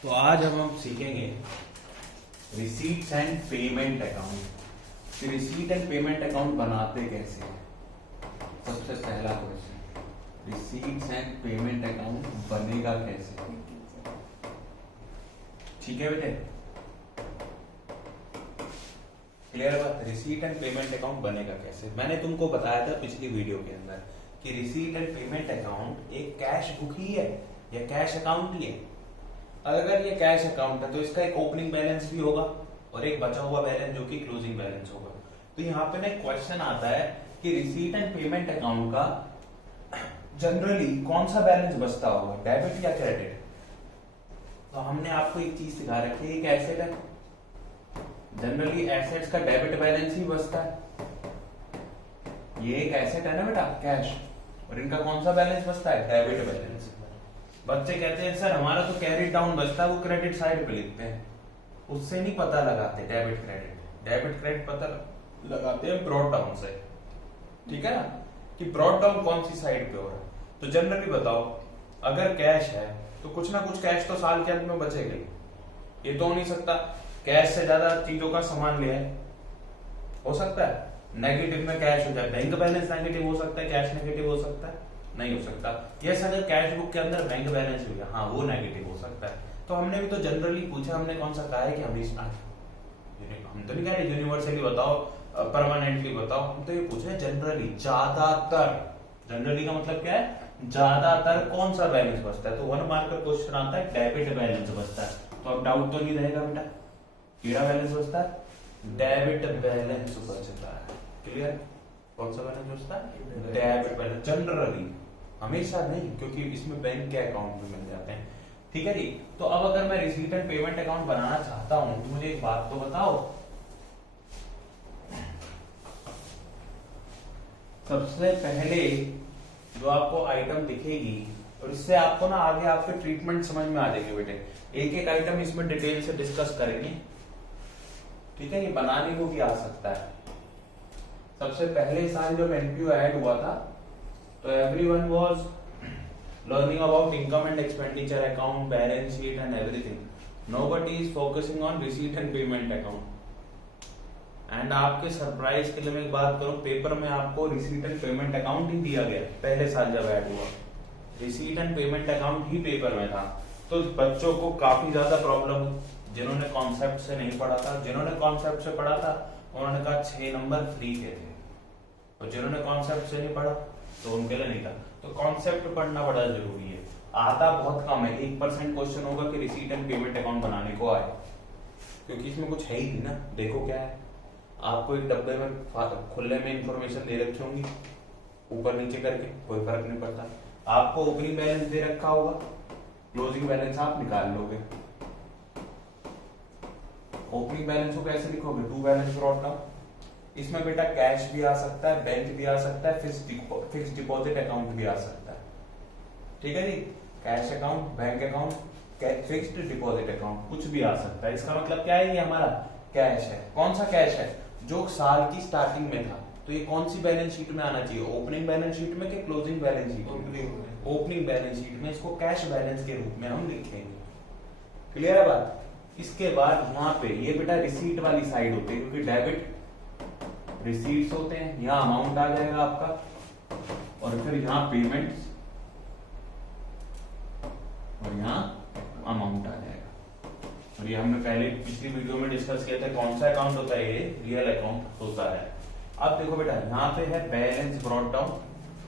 तो आज हम सीखेंगे receipts and payment account. Receipt and payment account बनाते कैसे हैं। सबसे पहला question, receipts and payment account बनेगा कैसे। ठीक है बेटे, क्लियर बात। रिसीट एंड पेमेंट अकाउंट बनेगा कैसे, मैंने तुमको बताया था पिछली वीडियो के अंदर कि रिसीट एंड पेमेंट अकाउंट एक कैश बुक ही है या कैश अकाउंट ही है। अगर ये कैश अकाउंट है तो इसका एक ओपनिंग बैलेंस भी होगा और एक बचा हुआ बैलेंस जो कि क्लोजिंग बैलेंस होगा। तो यहाँ पे ना एक क्वेश्चन आता है कि रिसीट एंड पेमेंट अकाउंट का जनरली कौन सा बैलेंस बचता होगा, डेबिट या क्रेडिट। तो हमने आपको एक चीज सिखा रखी है, एक एसेट है, जनरली एसेट्स का डेबिट बैलेंस ही बचता है। ये एक एसेट है ना बेटा कैश, और इनका कौन सा बैलेंस बचता है, डेबिट बैलेंस। बच्चे कहते हैं सर हमारा तो कैरी डाउन बचता है, वो क्रेडिट साइड पे लिखते हैं, उससे नहीं पता लगाते डेबिट क्रेडिट। डेबिट क्रेडिट पता लगाते हैं ब्रॉड डाउन से, ठीक है ना, कि ब्रॉड डाउन कौन सी साइड पे हो रहा है। तो जनरली बताओ, अगर कैश है तो कुछ ना कुछ कैश तो साल के अंत में बचेगा ही। ये तो हो नहीं सकता कैश से ज्यादा चीजों का सामान लिया है, हो सकता है नेगेटिव में कैश हो जाए, बैंक बैलेंस नेगेटिव हो सकता है, कैश नेगेटिव हो सकता है, नहीं हो सकता। यस, अगर कैश बुक के अंदर बैंक बैलेंस हो गया, हाँ वो नेगेटिव हो सकता है। तो हमने भी तो जनरली पूछा, हमने कौन सा कहा है कि हम तो नहीं कह रहे यूनिवर्सली बताओ, परमानेंटली बताओ, हम तो ये पूछे जनरली, ज्यादातर। जनरली का मतलब क्या है, ज्यादातर कौन सा बैलेंस बचता है। तो 1 मार्क का क्वेश्चन आता है डेबिट बैलेंस बचता है। तो अब डाउट तो नहीं रहेगा बेटा, केड़ा बैलेंस बचता है, डेबिट बैलेंस बचता है। क्लियर, कौन सा बैलेंस बचता है, डेबिट बैलेंस। जनरली, हमेशा नहीं, क्योंकि इसमें बैंक के अकाउंट भी मिल जाते हैं। ठीक है जी। तो अब अगर मैं रिसीट एंड पेमेंट अकाउंट बनाना चाहता हूं तो मुझे एक बात तो बताओ, सबसे पहले जो आपको आइटम दिखेगी, और इससे आपको ना आगे आपके ट्रीटमेंट समझ में आ जाएगी बेटे। एक एक आइटम इसमें डिटेल से डिस्कस करेंगे, ठीक है। ये बनाने को भी आ सकता है। सबसे पहले साल जब एनपीयू ऐड हुआ था तो everyone was learning about income and expenditure account, balance sheet and everything. Nobody is focusing on receipt and payment account. And आपके सरप्राइज के लिए मैं एक बात करूं, पेपर में आपको रिसीट एंड पेमेंट अकाउंट ही दिया गया पहले साल जब ऐड हुआ, receipt and payment account he paper में था। तो बच्चों को काफी ज्यादा प्रॉब्लम, जिन्होंने कॉन्सेप्ट से नहीं पढ़ा था, जिन्होंने कॉन्सेप्ट से पढ़ा था उन्होंने कहा 6 नंबर फ्री के थे, और जिन्होंने कॉन्सेप्ट से नहीं पढ़ा तो उनके लिए नहीं था। तो कॉन्सेप्ट पढ़ना बड़ा जरूरी है। आता बहुत कम है, 1% क्वेश्चन होगा कि रिसीट एंड पेमेंट अकाउंट बनाने को आए, क्योंकि इसमें कुछ है ही नहीं ना। देखो क्या है, आपको एक डब्बे में खुले में इंफॉर्मेशन दे रखी होंगी, ऊपर नीचे करके कोई फर्क नहीं पड़ता। आपको ओपनिंग बैलेंस दे रखा होगा, क्लोजिंग बैलेंस आप निकाल लोगे। ओपनिंग बैलेंस को कैसे लिखोगे, टू बैलेंस ब्रॉट डाउन। इसमें बेटा कैश भी आ सकता है, बैंक भी आ सकता है, फिक्स डिपॉजिट अकाउंट भी आ सकता है। ठीक है जी, cash account, bank account, fixed deposit account, कुछ भी आ सकता है। इसका मतलब क्या है, ये हमारा कैश है। कौन सा कैश है, जो साल की स्टार्टिंग में था। तो ये कौन सी बैलेंस शीट में आना चाहिए, ओपनिंग बैलेंस शीट में कि क्लोजिंग बैलेंस शीट में, ओपनिंग बैलेंस शीट में। इसको कैश बैलेंस के रूप में हम लिखेंगे। क्लियर है बात। इसके बाद यहाँ पे ये बेटा रिसीट वाली साइड होती है, क्योंकि डेबिट रिसीट्स होते हैं, यहाँ अमाउंट आ जाएगा आपका, और फिर यहाँ पेमेंट्स, और यहाँ अमाउंट आ जाएगा। और ये हमने पहले पिछली वीडियो में डिस्कस किया था, कौन सा अकाउंट होता है, ये रियल अकाउंट होता है। अब देखो बेटा, यहाँ पे है बैलेंस ब्रॉट डाउन,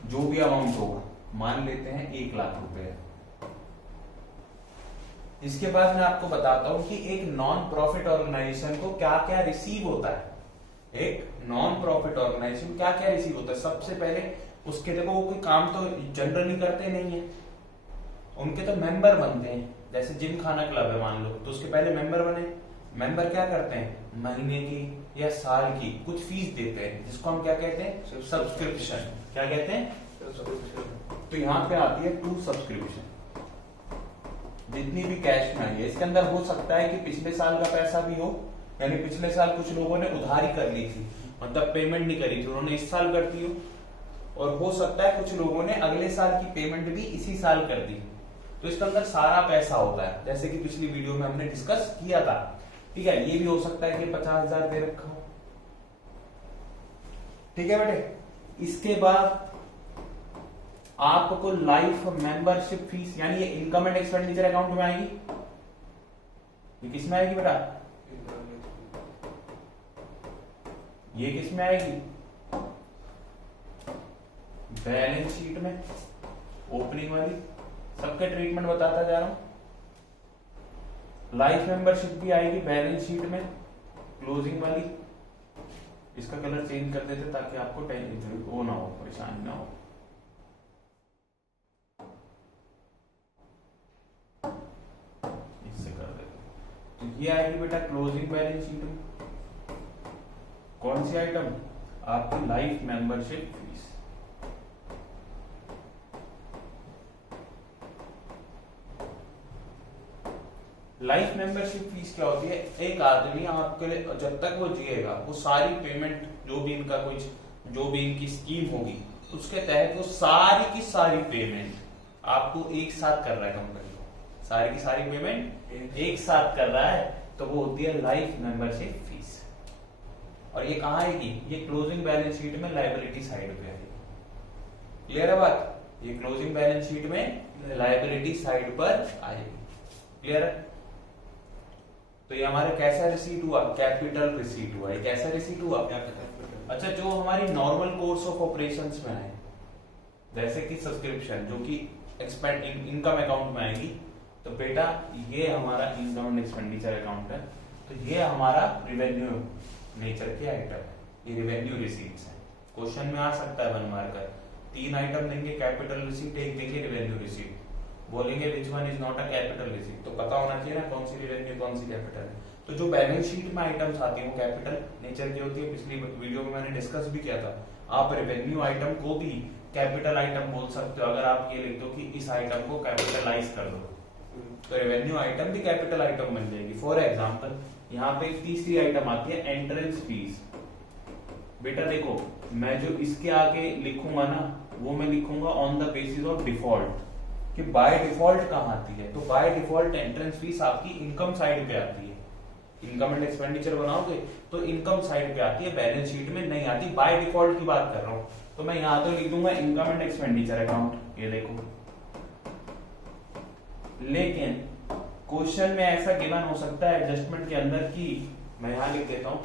जो भी अमाउंट होगा, मान लेते हैं 1 लाख रुपए। इसके बाद मैं आपको बताता हूं कि एक नॉन प्रॉफिट ऑर्गेनाइजेशन को क्या क्या रिसीव होता है। एक नॉन प्रॉफिट ऑर्गेनाइजेशन क्या क्या रिसीव होता है। सबसे पहले उसके, देखो वो कोई काम तो जनरली करते नहीं है, उनके तो मेंबर बनते हैं। जैसे जिम खाना क्लब है मान लो, तो उसके पहले मेंबर बने। मेंबर क्या करते हैं, महीने की या साल की कुछ फीस देते हैं, जिसको हम क्या कहते हैं, सब्सक्रिप्शन। क्या कहते हैं, तो यहाँ पे आती है टू सब्सक्रिप्शन। जितनी भी कैश में आई है, इसके अंदर हो सकता है कि पिछले साल का पैसा भी हो, यानी पिछले साल कुछ लोगों ने उधारी कर ली थी, मतलब पेमेंट नहीं करी थी, उन्होंने इस साल कर दी हो। और हो सकता है कुछ लोगों ने अगले साल की पेमेंट भी इसी साल कर दी। तो इसके अंदर सारा पैसा होता है, जैसे कि पिछली वीडियो में हमने डिस्कस किया था। ठीक है, ये भी हो सकता है कि 50,000 दे रखा हो। ठीक है बेटे, इसके बाद आपको लाइफ मेंबरशिप फीस, यानी ये इनकम एंड एक्सपेंडिचर अकाउंट में आएगी। ये किस में आएगी बेटा? ये किस में आएगी? बैलेंस शीट में, ओपनिंग वाली। सबके ट्रीटमेंट बताता जा रहा हूं। लाइफ मेंबरशिप भी आएगी बैलेंस शीट में, क्लोजिंग वाली। इसका कलर चेंज कर देते ताकि आपको वो ना हो, परेशानी ना हो। इससे कर देते। तो ये आएगी बेटा क्लोजिंग बैलेंस शीट में। कौन सी आइटम? आपकी life membership fees. Life membership fees क्या होती है? एक आदमी आपके लिए जब तक वो जिएगा वो सारी पेमेंट, जो भी इनकी स्कीम होगी उसके तहत वो सारी की सारी पेमेंट आपको एक साथ कर रहा है कंपनी को। सारी की सारी पेमेंट एक साथ कर रहा है, तो वो होती है लाइफ मेंबरशिप फीस। और ये कहाँ आएगी? ये क्लोजिंग बैलेंस शीट में लायबिलिटी साइड पे आएगी। क्लियर है बात? ये क्लोजिंग बैलेंस शीट में लायबिलिटी साइड पर आएगी। क्लियर है? तो ये हमारा कैसा रिसीट हुआ? कैपिटल रिसीट हुआ। ये कैसा रिसीट हुआ? अच्छा, जो हमारी नॉर्मल कोर्स ऑफ ऑपरेशंस में है, जैसे कि सब्सक्रिप्शन, जो कि इनकम अकाउंट में आएगी, तो बेटा ये हमारा इनकम एंड एक्सपेंडिचर अकाउंट है। तो ये हमारा रिवेन्यू नेचर के आइटम है, ये रिवेन्यू रिसीट्स है। क्वेश्चन में आ सकता है 1 मार्कर। 3 आइटम देंगे, कैपिटल रिसीट, एक देंगे रिवेन्यू रिसीट। बोलेंगे which one is not a capital receipt, तो पता होना चाहिए ना कौन सी रिवेन्यू कौन सी कैपिटल है। तो जो बैलेंस शीट में आइटम्स आती है वो कैपिटल नेचर की होती है। पिछली वीडियो में मैंने डिस्कस भी किया था। आप रेवेन्यू आइटम को भी कैपिटल आइटम बोल सकते हो अगर आप ये लिख दो कि इस आइटम को कैपिटलाइज कर दो, तो रेवेन्यू आइटम भी कैपिटल आइटम बन जाएगी। फॉर एग्जाम्पल यहाँ पे तीसरी आइटम आती है एंट्रेंस फीस। बेटा देखो, मैं जो इसके आगे लिखूंगा ना, वो मैं लिखूंगा on the basis of default, कि बाय डिफॉल्ट कहाँ आती है। तो बाय डिफॉल्ट एंट्रेंस फीस आपकी इनकम साइड पे आती है। इनकम एंड एक्सपेंडिचर बनाओगे तो इनकम साइड पे आती है, बैलेंस शीट में नहीं आती। बाय डिफॉल्ट की बात कर रहा हूं, तो मैं यहां तो लिख दूंगा इनकम एंड एक्सपेंडिचर अकाउंट। ये देखो, लेकिन क्वेश्चन में ऐसा गिवन हो सकता है एडजस्टमेंट के अंदर की, मैं यहां लिख देता हूं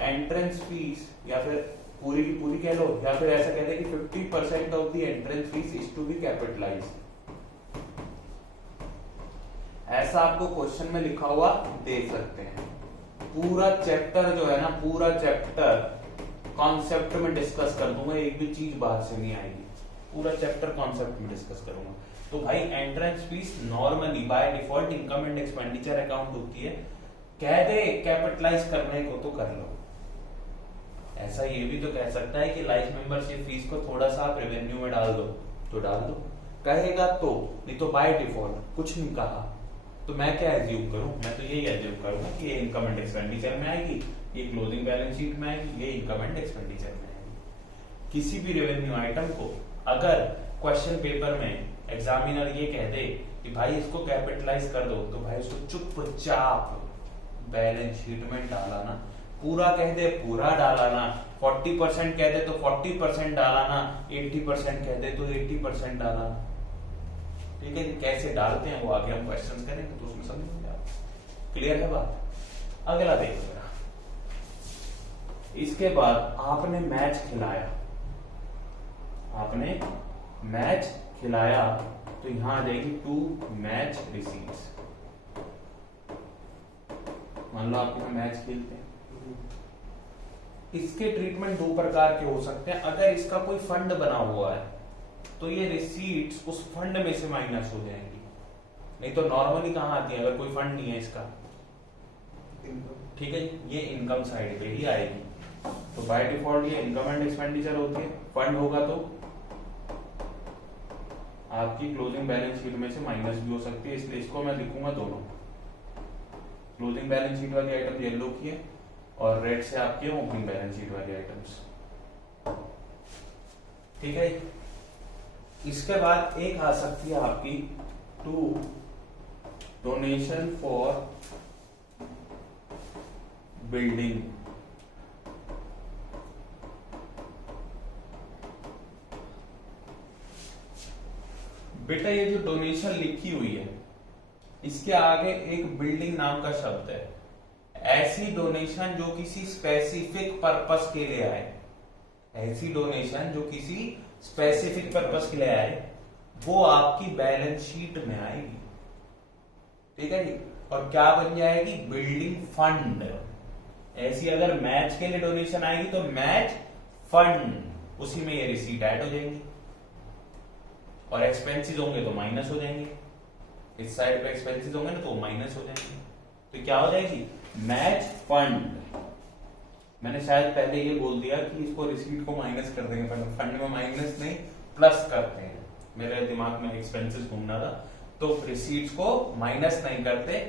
एंट्रेंस फीस, या फिर पूरी की पूरी कह लो, या फिर ऐसा कहते हैं कि 50% of the entrance fees is to be capitalise. ऐसा आपको क्वेश्चन में लिखा हुआ देख सकते हैं। पूरा चैप्टर जो है ना, पूरा चैप्टर कॉन्सेप्ट में डिस्कस कर दूंगा, एक भी चीज बाहर से नहीं आएगी। पूरा चैप्टर कॉन्सेप्ट में डिस्कस करूंगा। तो भाई entrance fees normally by default income and expenditure account होती है। कह दे कैपिटलाइज करने को तो कर लो। ऐसा ये भी तो कह सकता है कि लाइफ मेंबरशिप फीस को थोड़ा सा आप रेवेन्यू में डाल दो, तो डाल दो, कहेगा तो, नहीं तो बाय डिफॉल्ट कुछ नहीं कहा। तो मैं क्या एज्यूम करूं? मैं तो यही एज्यूम करूंगा कि ये इनकम एंड एक्सपेंडिचर में आएगी, ये क्लोजिंग बैलेंस शीट में आएगी, ये इनकम एंड एक्सपेंडिचर में आएगी। किसी भी रेवेन्यू आइटम को अगर क्वेश्चन पेपर में एग्जामिनर ये कह दे कि भाई इसको कैपिटलाइज कर दो, तो भाई उसको चुपचाप बैलेंस शीट में डालाना। पूरा कह दे पूरा डालाना, 40% कह दे तो 40% डालाना, 80% कह दे तो 80% डालाना। ठीक है, कैसे डालते हैं वो आगे हम क्वेश्चंस करेंगे तो उसमें समझ आप। क्लियर है बात? अगला देखो जरा। इसके बाद आपने मैच खिलाया, आपने मैच खिलाया, तो यहां आ जाएगी 2 मैच रिसीट्स। मान लो आपके मैच खेलते हैं, इसके ट्रीटमेंट 2 प्रकार के हो सकते हैं। अगर इसका कोई फंड बना हुआ है तो ये रिसीट्स उस फंड में से माइनस हो जाएंगी, नहीं तो नॉर्मली कहां आती है अगर कोई फंड नहीं है इसका। ठीक है, ये इनकम साइड पे ही आएगी। तो बाय डिफॉल्ट ये इनकम एंड एक्सपेंडिचर होती है। फंड होगा तो आपकी क्लोजिंग बैलेंस शीट में से माइनस भी हो सकती है, इसलिए इसको मैं लिखूंगा दोनों। क्लोजिंग बैलेंस शीट वाली आइटम येलो की है और रेड से आपकी ओपनिंग बैलेंस शीट वाली आइटम्स। ठीक है, इसके बाद एक आ सकती है आपकी टू डोनेशन फॉर बिल्डिंग। बेटा ये जो डोनेशन लिखी हुई है इसके आगे एक बिल्डिंग नाम का शब्द है। ऐसी डोनेशन जो किसी स्पेसिफिक पर्पस के लिए आए, ऐसी डोनेशन जो किसी स्पेसिफिक पर्पस के लिए आए, वो आपकी बैलेंस शीट में आएगी। ठीक है जी। और क्या बन जाएगी? Building fund. ऐसी अगर मैच के लिए डोनेशन आएगी तो मैच फंड, उसी में ये रिसीट ऐड हो जाएंगी। और एक्सपेंसेस होंगे तो माइनस हो जाएंगे। इस साइड पे एक्सपेंसेस होंगे ना तो माइनस हो जाएंगे। तो क्या हो जाएगी? Match fund. मैंने शायद पहले ये बोल दिया कि इसको रिसीट को माइनस कर देंगे, फंड में माइनस नहीं प्लस करते हैं। मेरे दिमाग में एक्सपेंसेस घूमना था, तो रिसीट्स को माइनस नहीं करते,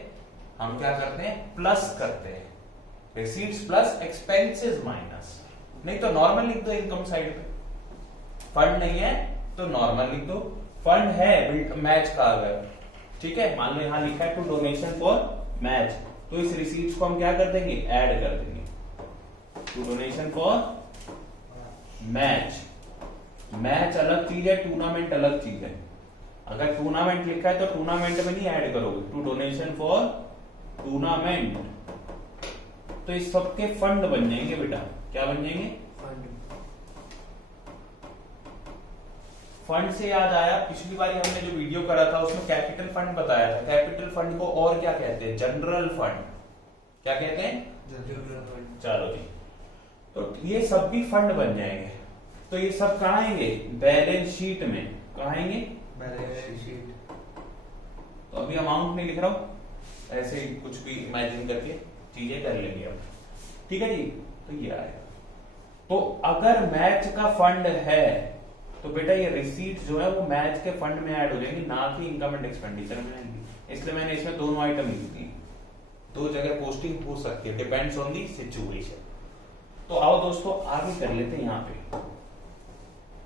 हम क्या करते हैं? प्लस करते हैं। Receipts plus expenses minus. नहीं तो नॉर्मल लिख दो इनकम साइड पे। फंड नहीं है तो नॉर्मल लिख दो। फंड है मैच का अगर, ठीक है, मान लो यहां लिखा है टू डोनेशन फॉर मैच, तो इस रिसीट्स को हम क्या कर देंगे? ऐड कर देंगे। To donation for match. Match अलग चीज है, टूर्नामेंट अलग चीज है। अगर टूर्नामेंट लिखा है तो टूर्नामेंट में नहीं ऐड करोगे। टू डोनेशन फॉर टूर्नामेंट, तो इस सबके फंड बन जाएंगे बेटा। क्या बन जाएंगे? फंड से याद आया, पिछली बार हमने जो वीडियो करा था उसमें कैपिटल फंड बताया था। कैपिटल फंड को और क्या कहते हैं? General fund. क्या कहते हैं? General fund. चलो जी, तो ये सब भी फंड बन जाएंगे। तो ये सब कहाँ आएंगे? बैलेंस शीट में। कहाँ आएंगे? Balance sheet. तो अभी अमाउंट नहीं लिख रहा हूं, ऐसे ही कुछ भी इमेजिन करके चीजें कर लेंगे अब। ठीक है जी। तो ये आएगा। तो अगर मैच का फंड है तो बेटा ये रिसीट जो है वो मैच के फंड में ऐड हो जाएंगी, ना कि इनकम एंड एक्सपेंडिचर में आएंगी। इसलिए मैंने इसमें दोनों आइटम लिख दी। दो जगह पोस्टिंग हो सकती है, डिपेंड्स ऑन दी सिचुएशन। तो आओ दोस्तों आगे कर लेते हैं यहाँ पे।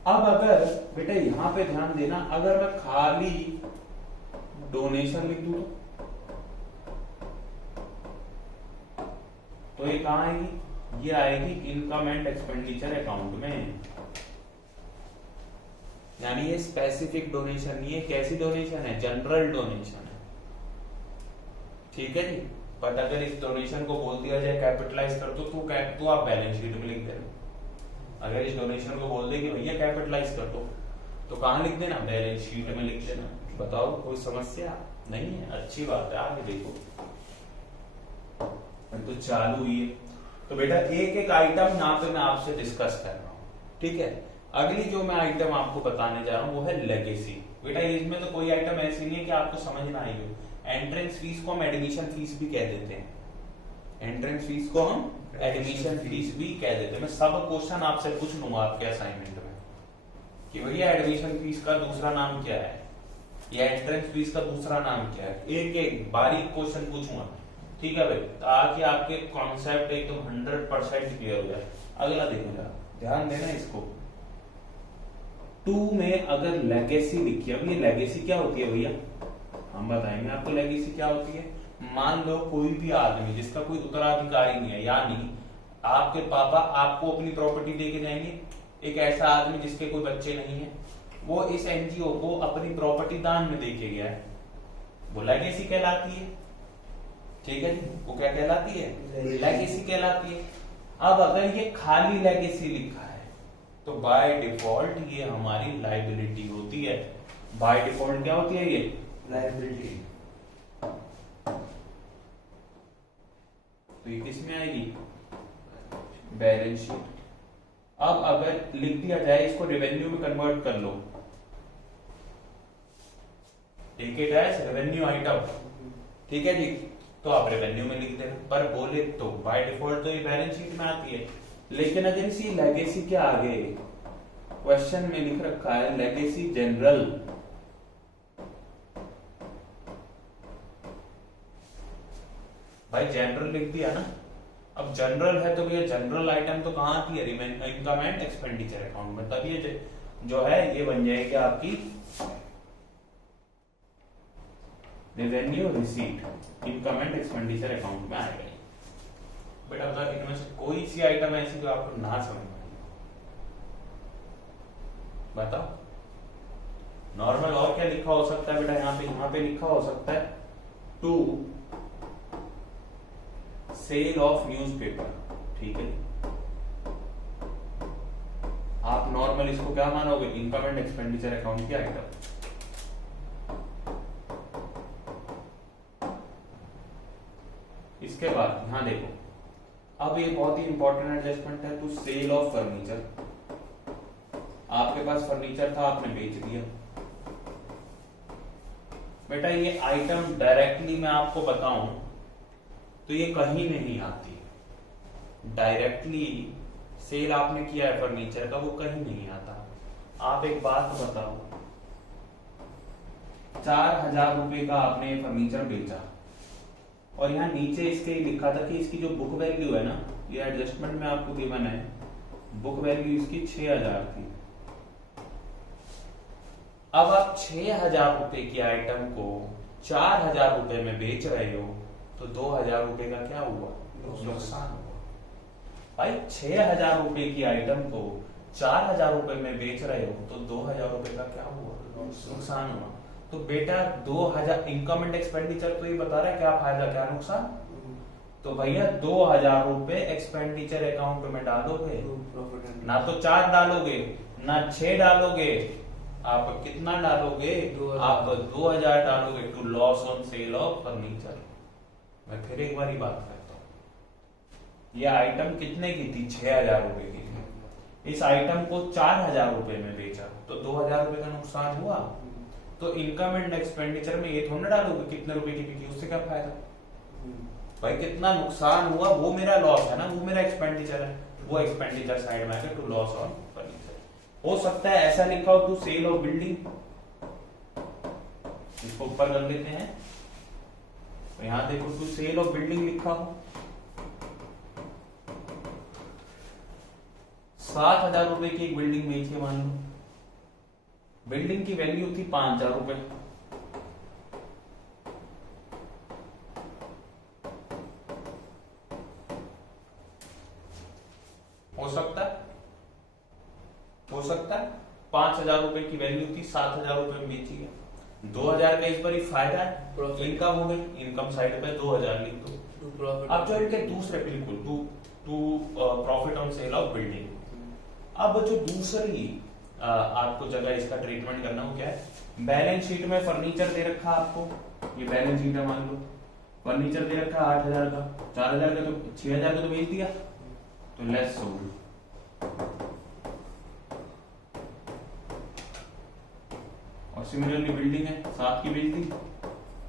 अब अगर बेटा यहां पे ध्यान देना, अगर मैं खाली डोनेशन लिख दूं तो ये कहां आएगी? ये आएगी इनकम एंड एक्सपेंडिचर अकाउंट में। यानी ये स्पेसिफिक डोनेशन नहीं है। कैसी डोनेशन है? जनरल डोनेशन है। ठीक है जी। बट अगर इस डोनेशन को बोल दिया जाए कैपिटलाइज कर दो तो आप बैलेंस शीट में लिख देना। अगर इस डोनेशन को बोल दे कि भैया कैपिटलाइज कर दो तो कहां लिख देना? बैलेंस शीट में लिख देना। बताओ कोई समस्या नहीं है? अच्छी बात है। आगे देखो, तो चालू ही है। तो बेटा एक एक आइटम यहाँ पे मैं आपसे डिस्कस कर रहा हूँ। ठीक है। अगली जो मैं आइटम आपको बताने जा रहा हूँ वो है लेगेसी। बेटा इसमें तो कोई आइटम ऐसी नहीं है कि आपको समझ ना आई हो। एंट्रेंस फीस को हम एडमिशन फीस भी कह देते हैं। एंट्रेंस फीस को हम एडमिशन फीस भी कह देते हैं। मैं सब क्वेश्चन आपसे पूछ लूंगा आपके असाइनमेंट में कि भैया एडमिशन फीस का दूसरा नाम क्या है या एंट्रेंस फीस का दूसरा नाम क्या है। एक एक बारीक क्वेश्चन पूछूंगा। ठीक है भाई, ताकि आपके कॉन्सेप्ट एकदम 100% क्लियर हो जाए। अगला देखो जरा, ध्यान देना इसको। 2 में अगर लेगेसी लिखी है, अब ये लेगेसी क्या होती है भैया? हम बताएंगे आपको लेगेसी क्या होती है। मान लो कोई भी आदमी जिसका कोई उत्तराधिकारी नहीं है, यानी आपके पापा आपको अपनी प्रॉपर्टी देके जाएंगे। एक ऐसा आदमी जिसके कोई बच्चे नहीं है, वो इस एनजीओ को अपनी प्रॉपर्टी दान में देके गया है, वो लेगेसी कहलाती है। ठीक है जी। वो क्या कहलाती है? लेगेसी कहलाती है। अब अगर ये खाली लेगेसी लिखा है तो बाय डिफॉल्ट ये हमारी लायबिलिटी होती है। बाय डिफॉल्ट क्या होती है? ये लायबिलिटी। तो ये किस में आएगी? Balance sheet. अब अगर लिख दिया जाए इसको रेवेन्यू में कन्वर्ट कर लो, take it as revenue item. ठीक है जी। तो आप रेवेन्यू में लिख देना। पर बोले तो बाय डिफॉल्ट तो ये बैलेंस शीट में आती है। लेकिन अगर इसी लेगेसी के आगे क्वेश्चन में लिख रखा है लेगेसी जनरल, भाई जनरल लिख दिया ना। अब जनरल है तो भैया जनरल आइटम तो कहां आती है? इनकम एंड एक्सपेंडिचर अकाउंट में। तब ये जो है ये बन जाएगी आपकी revenue receipt income and expenditure account में आएगा। बेटा अगर इनमें से कोई सी आइटम ऐसी जो आपको ना समझ में आई, बताओ। नॉर्मल और क्या लिखा हो सकता है बेटा? यहाँ पे लिखा हो सकता है टू सेल ऑफ न्यूज़पेपर, ठीक है। आप नॉर्मल इसको क्या मानोगे? इनकम एंड एक्सपेंडिचर अकाउंट की आइटम। इसके बाद यहां देखो, अब ये बहुत ही इंपॉर्टेंट एडजस्टमेंट है, टू सेल ऑफ फर्नीचर। आपके पास फर्नीचर था, आपने बेच दिया। बेटा ये आइटम डायरेक्टली मैं आपको बताऊं तो ये कहीं नहीं आती। डायरेक्टली सेल आपने किया है फर्नीचर का, वो कहीं नहीं आता। आप एक बात बताओ, 4,000 रुपए का आपने फर्नीचर बेचा और यहाँ नीचे इसके लिखा था कि इसकी जो बुक वैल्यू है ना, ये एडजस्टमेंट में आपको गिवन है, बुक वैल्यू इसकी 6,000 थी। अब आप 6,000 रुपए की आइटम को 4,000 रुपए में बेच रहे हो तो 2,000 रुपए का क्या हुआ? नुकसान हुआ। भाई 6,000 रुपए की आइटम को 4,000 रुपए में बेच रहे हो तो 2,000 रुपए का क्या हुआ? नुकसान हुआ। तो बेटा 2,000 इनकम एंड एक्सपेंडिचर तो ये बता रहा है क्या फायदा क्या नुकसान। तो भैया 2,000 रुपए एक्सपेंडिचर अकाउंट में डालोगे, ना तो 4 डालोगे ना 6 डालोगे, आप कितना डालोगे? आप 2,000 डालोगे to loss on sale of furniture. मैं फिर एक बार बात करता हूँ, यह आइटम कितने की थी? 6,000 रुपए की थी। इस आइटम को 4,000 रुपए में बेचा तो 2,000 रुपए का नुकसान हुआ। तो इनकम एंड एक्सपेंडिचर में ये थोड़ा डालोगे कितने रुपए की बिकी, उससे क्या फायदा? भाई कितना नुकसान हुआ वो मेरा लॉस है ना, वो मेरा एक्सपेंडिचर है, वो एक्सपेंडिचर साइड में आएगा टू लॉस ऑन फर्नीचर। हो सकता है ऐसा लिखा हो टू सेल ऑफ बिल्डिंग, इसको ऊपर कर लेते हैं। तो यहां देखो टू सेल ऑफ बिल्डिंग लिखा हो, 7,000 रुपए की एक बिल्डिंग बेची है मान लो, बिल्डिंग की वैल्यू थी 5,000 रुपए। हो सकता है 5,000 रुपए की वैल्यू थी, 7,000 रुपए में बेची है, 2,000 का इस पर ही फायदा है, इनकम हो गई, इनकम साइड पे 2,000 लिख दो। अब जो इनके दूसरे बिल्कुल to profit on sale of building. अब जो दूसरी आपको जगह इसका ट्रीटमेंट करना हो क्या है? बैलेंस शीट में फर्नीचर दे रखा आपको, ये बैलेंस शीट है मान लो, फर्नीचर दे रखा 8,000 का, 4,000 का तो 6,000 का तो बेच दिया, तो लेस सोल्ड। और सिमिलरली बिल्डिंग है 7 की बेच दी,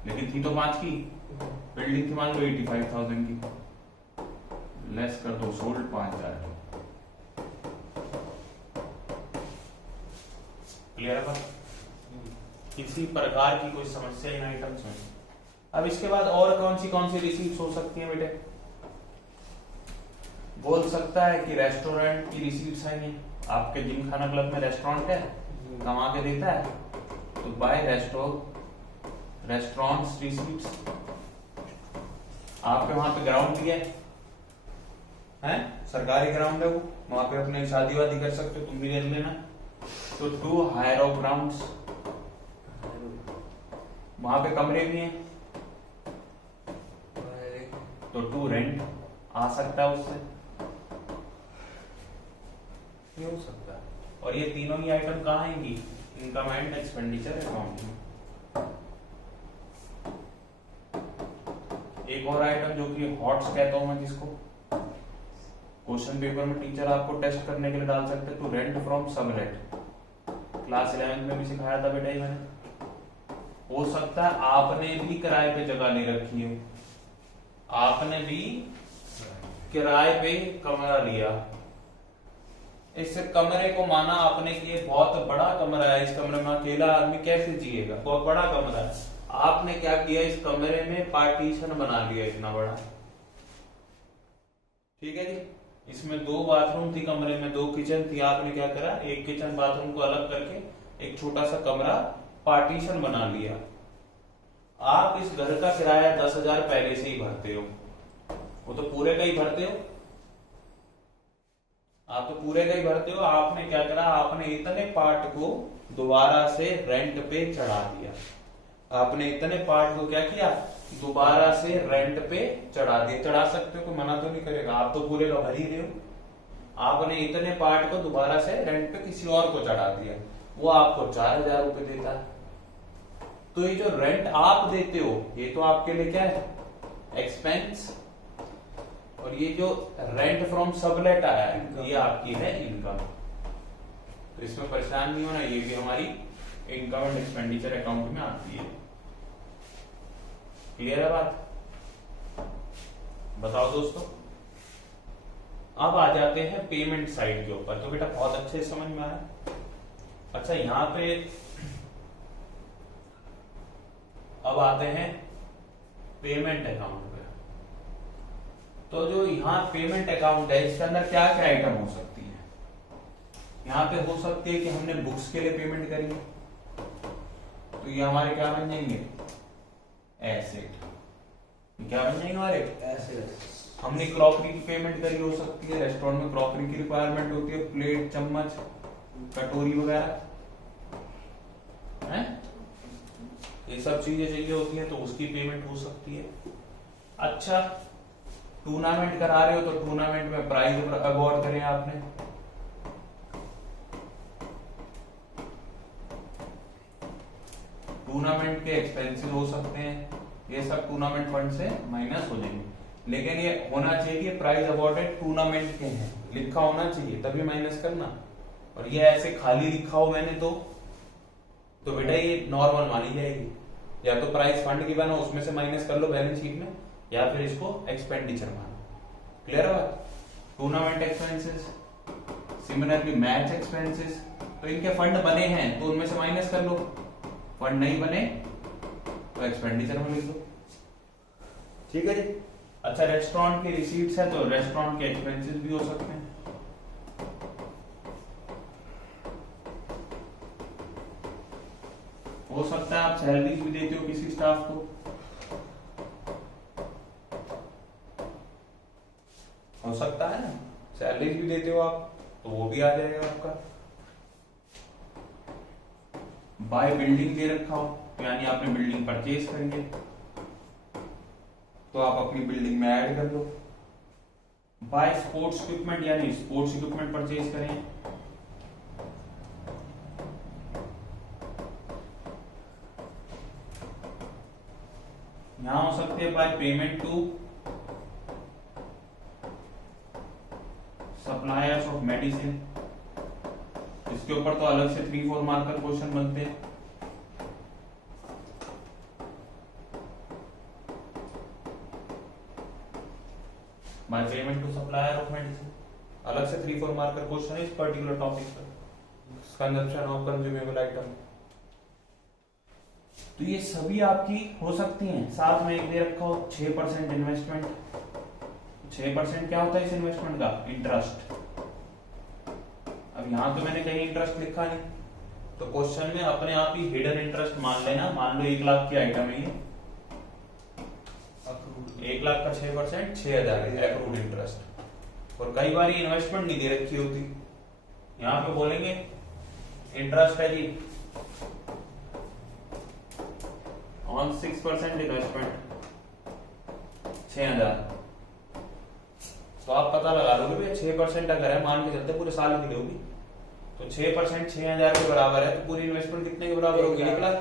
लेकिन थी तो 5 की, बिल्डिंग थी मान लो 85,000 की, लेस कर दो सोल्ड 5,000 की। क्लियर है? किसी प्रकार की कोई समस्या इन आइटम्स में? अब इसके बाद और कौन सी रिसीट्स हो सकती हैं बेटे? बोल सकता है कि रेस्टोरेंट की रिसीट्स हैं, आपके जिम खाना क्लब में रेस्टोरेंट है, कमा के देता है, तो बाय रेस्टोरेंट्स रिसीट्स। आपके वहां पे ग्राउंड भी है, सरकारी ग्राउंड है वो, वहां पे अपने शादी वादी कर सकते हो, तुम भी ले लेना। तो टू हायर ऑफ ग्राउंड्स, वहां पे कमरे भी हैं, तो टू रेंट आ सकता है उससे, ये हो सकता है। और ये तीनों ही आइटम कहाँ आएंगी? इनकम एंड एक्सपेंडिचर अकाउंट में। एक और आइटम जो कि हॉट्स कहता हूं मैं, जिसको क्वेश्चन पेपर में टीचर आपको टेस्ट करने के लिए डाल सकते हैं, तो रेंट फ्रॉम सबलेट। क्लास 11 में भी सिखाया था बेटा ये मैंने। हो सकता है आपने भी किराए पे जगह ले रखी हो, आपने भी किराए पे कमरा लिया, इस कमरे को माना आपने कि ये बहुत बड़ा कमरा है, इस कमरे में अकेला आदमी कैसे जिएगा, बहुत बड़ा कमरा है। आपने क्या किया, इस कमरे में पार्टीशन बना लिया इतना बड़ा, ठीक है जी। इसमें 2 बाथरूम थी कमरे में, 2 किचन थी, आपने क्या करा, एक किचन बाथरूम को अलग करके एक छोटा सा कमरा पार्टीशन बना लिया। आप इस घर का किराया 10,000 पहले से ही भरते हो, वो तो पूरे का ही भरते हो, आप तो पूरे का ही भरते हो। आपने क्या करा, आपने इतने पार्ट को दोबारा से रेंट पे चढ़ा दिया। आपने इतने पार्ट को क्या किया, दोबारा से रेंट पे चढ़ा दिया। चढ़ा सकते हो, कोई मना तो नहीं करेगा, आप तो पूरे का भर ही रहे हो। आपने इतने पार्ट को दोबारा से रेंट पे किसी और को चढ़ा दिया, वो आपको 4,000 रुपए देता है। तो ये जो रेंट आप देते हो ये तो आपके लिए क्या है, एक्सपेंस, और ये जो रेंट फ्रॉम सबलेट आया है ये आपकी है इनकम। तो इसमें परेशान नहीं होना, ये भी हमारी इनकम एंड एक्सपेंडिचर अकाउंट में आती है। क्लियर है बात? बताओ दोस्तों। अब आ जाते हैं पेमेंट साइड के ऊपर। तो बेटा बहुत अच्छे समझ में आया। अच्छा, यहां पे अब आते हैं पेमेंट अकाउंट पे। तो जो यहाँ पेमेंट अकाउंट है इसके अंदर क्या क्या आइटम हो सकती है। यहाँ पे हो सकती है कि हमने बुक्स के लिए पेमेंट करी है, तो ये हमारे क्या बन जाएंगे, एसेट। क्या बन जाएंगे हमारे एसेट। हमने क्रॉकरी की पेमेंट करी हो सकती है, रेस्टोरेंट में क्रॉकरी की रिक्वायरमेंट होती है, प्लेट चम्मच कटोरी वगैरह है, ये सब चीजें चाहिए होती है, तो उसकी पेमेंट हो सकती है। अच्छा, टूर्नामेंट करा रहे हो तो टूर्नामेंट में प्राइज अवार्ड करें आपने, टूर्नामेंट के एक्सपेंसेस हो सकते हैं, ये सब टूर्नामेंट फंड से माइनस हो जाएंगे। लेकिन ये होना चाहिए कि प्राइज अवार्डेड टूर्नामेंट के हैं, लिखा होना चाहिए तभी माइनस करना। और ये ऐसे खाली लिखा हो मैंने तो बेटा ये नॉर्मल मानी जाएगी। या तो प्राइज फंड की बना उसमें से माइनस कर लो बैलेंस शीट में, या फिर इसको एक्सपेंडिचर मानो। क्लियर है बात? Tournament expenses, similarly match expenses, तो इनके फंड बने हैं तो उनमें से माइनस कर लो, फंड नहीं बने तो एक्सपेंडिचर में लिख दो। ठीक है जी। अच्छा, रेस्टोरेंट की रिसीट्स है तो रेस्टोरेंट के एक्सपेंसेस भी हो सकते हैं। हो सकता है आप सैलरीज भी देते हो किसी स्टाफ को, हो सकता है ना, सैलरीज भी देते हो आप, तो वो भी आ जाएगा आपका। बाय बिल्डिंग दे रखा हो, यानी आपने बिल्डिंग परचेज करी है तो आप अपनी बिल्डिंग में ऐड कर लो। बाय स्पोर्ट्स इक्विपमेंट, यानी स्पोर्ट्स इक्विपमेंट परचेज करें। यहां हो सकते हैं by payment to suppliers of medicine, इसके ऊपर तो अलग से 3-4 मार्कर क्वेश्चन बनते हैं। By payment to supplier of medicine, अलग से 3-4 मार्कर क्वेश्चन है इस पर्टिकुलर टॉपिक पर, कंजप्शन ऑफ कंज्यूमेबल आइटम। तो ये सभी आपकी हो सकती हैं। साथ में एक दे रखा हो 6% इन्वेस्टमेंट। 6% क्या होता है इस इन्वेस्टमेंट का, इंटरेस्ट। अब यहां तो मैंने कहीं इंटरेस्ट लिखा नहीं, तो क्वेश्चन में अपने आप ही हिडन इंटरेस्ट मान लेना। मान लो 1 लाख की आइटम है ये, 1 लाख का 6% 6,000 है एक्रूड इंटरेस्ट। और कई बार इन्वेस्टमेंट नहीं दे रखी होती, यहां पे बोलेंगे इंटरेस्ट है जी ऑन 6% इन्वेस्टमेंट 6,000। तो आप पता लगा लोगे भैया 6% अगर है, मान के चलते पूरे साल की लोगी, तो 6% 6,000 के बराबर है, तो पूरी इन्वेस्टमेंट कितने के बराबर होगी, 1 लाख।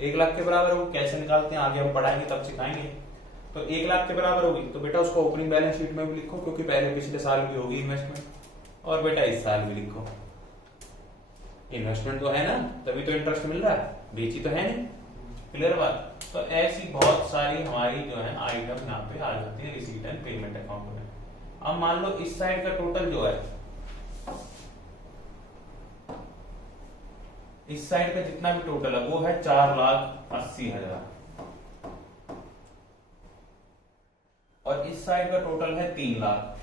1 लाख के बराबर होगी। कैसे निकालते हैं आगे हम पढ़ाएंगे तब सिखाएंगे। तो 1 लाख के बराबर होगी, तो बेटा उसको ओपनिंग बैलेंस शीट में भी लिखो, क्योंकि पहले पिछले साल की होगी इन्वेस्टमेंट, और बेटा इस साल भी लिखो। इन्वेस्टमेंट तो है ना, तभी तो इंटरेस्ट मिल रहा है, बेची तो है नहीं। क्लियर बात? तो ऐसी बहुत सारी हमारी जो है आइटम यहाँ पे आ जाती है रिसीट एंड पेमेंट अकाउंट में। अब मान लो इस साइड का टोटल जो है, इस साइड का जितना भी टोटल है वो है 4,80,000, और इस साइड का टोटल है 3 लाख।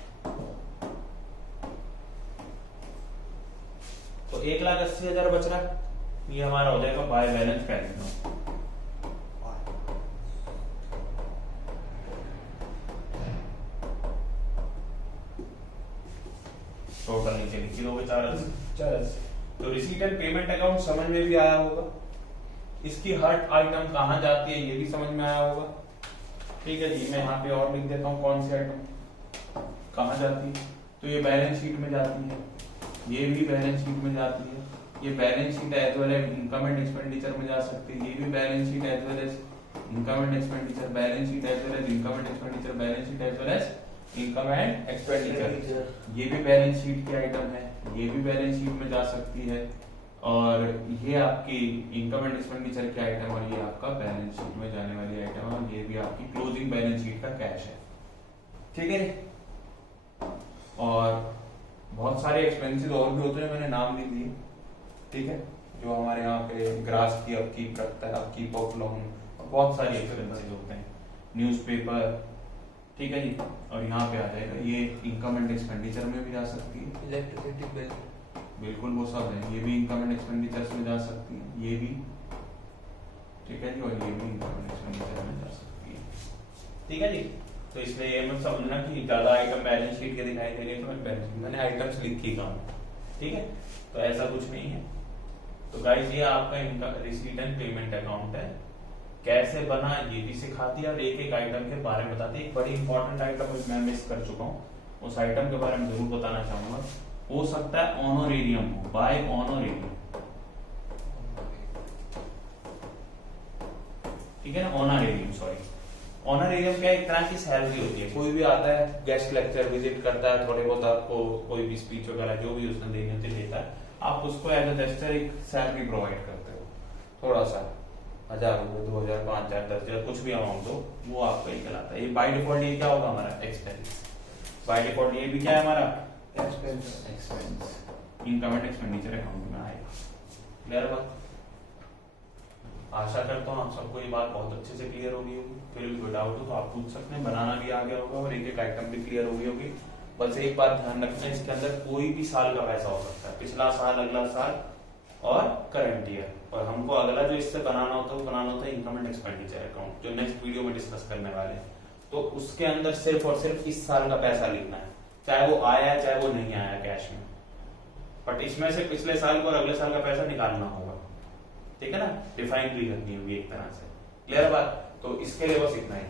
तो 1,80,000 बच रहा है, ये हमारा हो जाएगा by balance cash flow. Total नीचे लिखी दोगे 480। तो रिसीट एंड पेमेंट अकाउंट समझ में भी आया होगा, इसकी हर आइटम कहाँ जाती है ये भी समझ में आया होगा। ठीक है जी, मैं यहाँ पे और लिख देता हूँ कौन सी आइटम कहाँ जाती है। तो ये बैलेंस शीट में जाती है, ये भी बैलेंस शीट में जाती है, ये balance sheet as well as income and expenditure में जा सकती है, ये भी balance sheet as well as income and expenditure, balance sheet as well as income and expenditure, balance sheet as well as income and expenditure. ये भी balance sheet की item है, ये भी बैलेंस शीट में जा सकती है, और ये आपकी इनकम एंड एक्सपेंडिचर की आइटम, और ये आपका बैलेंस शीट में जाने वाली आइटम है, और ये भी आपकी क्लोजिंग बैलेंस शीट का कैश है। ठीक है, और बहुत सारे एक्सपेंसेस और भी होते हैं, मैंने नाम भी दिए। ठीक है, जो हमारे यहाँ पे ग्रास की अपकीप रखता है, अपकीप ऑफ लोन, बहुत सारे एक्सपेंसेस होते हैं, न्यूज़पेपर। ठीक है जी, और यहाँ पे आ जाएगा ये इनकम एंड एक्सपेंडिचर में भी जा सकती है, इलेक्ट्रिसिटी बिल, बिल्कुल वो सब है, ये भी इनकम एंड एक्सपेंडिचर में जा सकती है, ये भी। ठीक है जी, और ये भी इनकम एंड एक्सपेंडिचर में जा सकती है। ठीक है जी, तो इसलिए ये मत समझना कि ज्यादा आइटम बैलेंस शीट के दिखाई दे रही है तो मैं बैलेंस शीट मैंने आइटम्स लिखी का हूँ। ठीक है, तो ऐसा कुछ नहीं है। तो गाइस ये आपका income receipt and payment account है, कैसे बना ये भी सिखाती है और एक एक आइटम के बारे में बताती है। एक बड़ी इंपॉर्टेंट आइटम मैं मिस कर चुका हूँ, उस आइटम के बारे में जरूर बताना चाहूंगा। हो सकता है ऑनोरेरियम हो, बाय ऑनोरेरियम। ठीक है ना, ऑनोरेरियम, सॉरी ऑनरेरियम क्या एक तरह की सैलरी होती है। कोई भी आता है गेस्ट लेक्चर विजिट करता है, थोड़े बहुत आपको कोई भी स्पीच वगैरह जो भी उसने देनी होती है देता है, आप उसको एज ए जेस्चर एक सैलरी प्रोवाइड करते हो, थोड़ा सा 1000 रुपए, 2000, 5000, 10,000 कुछ भी अमाउंट हो, वो आपका ही कहलाता है। ये बाय डिफॉल्ट ये क्या होगा हमारा एक्सपेंस, बाय डिफॉल्ट ये भी क्या है हमारा expense, income and expenditure account में आएगा। क्लियर बात? आशा करता हूँ आप सबको ये बात बहुत अच्छे से क्लियर होगी होगी। फिर भी कोई डाउट हो तो आप पूछ सकते हैं, बनाना भी आ गया होगा और एक एक आइटम भी क्लियर होगी होगी। बस एक बात ध्यान रखना है, इसके अंदर कोई भी साल का पैसा हो सकता है, पिछला साल, अगला साल और करंट ईयर। और हमको अगला जो इससे बनाना होता है वो बनाना होता है इनकम एंड एक्सपेंडिचर अकाउंट, जो नेक्स्ट वीडियो में डिस्कस करने वाले हैं। तो उसके अंदर सिर्फ और सिर्फ इस साल का पैसा लिखना है, चाहे वो आया है चाहे वो नहीं आया कैश में, बट इसमें से पिछले साल को और अगले साल का पैसा निकालना होगा। ठीक है ना, डिफाइन भी करनी होगी एक तरह से। क्लियर बात? तो इसके लिए बस इतना ही।